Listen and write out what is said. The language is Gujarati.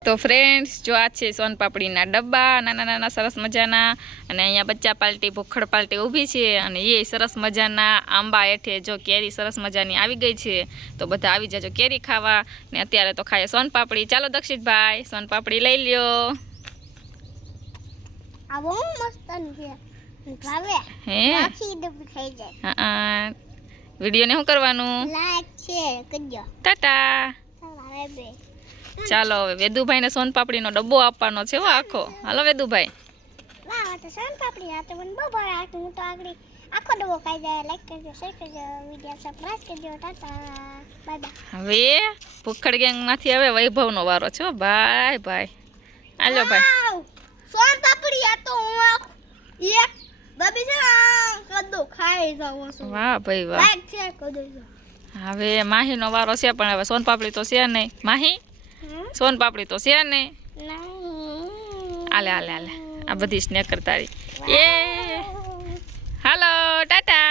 તો ફ્રેન્ડ્સ જો આ છે સોનપાપડીના ડબ્બા નાના નાના સરસ મજાના અને અહીંયા બચ્ચા પાર્ટી ભૂખડ પાર્ટી ઊભી છે અને એ સરસ મજાના આંબા હેઠે જો કેરી સરસ મજાની આવી ગઈ છે તો બધા આવી જજો કેરી ખાવા ને અત્યારે તો ખાય સોનપાપડી ચાલો દક્ષિતભાઈ સોનપાપડી લઈ લ્યો આ બહુ મસ્ત છે ભાવે હે આખી ડબ્બી ખાઈ જાય હા વિડિયોને શું કરવાનું લાઈક શેર કરજો ટાટા બાય બાય ચાલો હવે વેદુભાઈને સોનપાપડીનો ડબ્બો આપવાનો છે હો આખો હાલો વેદુભાઈ વાહ તો સોનપાપડી આ તો મને બહુ ભાવે હું તો આગળ આખો ડબ્બો ખાઈ જાય લાઈક કરજો શેર કરજો વિડિયો સબસ્ક્રાઇબ કરજો ટાટા બાય બાય હવે ભૂખડ ગેંગમાંથી હવે વૈભવનો વારો છે હો ભાઈ ભાઈ હાલો ભાઈ સોનપાપડી આ તો હું એક બબી છે કદો ખાઈ જાવ છું વાહ ભાઈ વાહ લાઈક શેર કરજો હવે માહીનો વારો છે પણ હવે સોનપાપડી તો છે નહીં માહી સોનપાપડી તો છે નહીં હાલે હાલે હાલે આ બધી સ્નેકર તારી એ હાલો ટાટા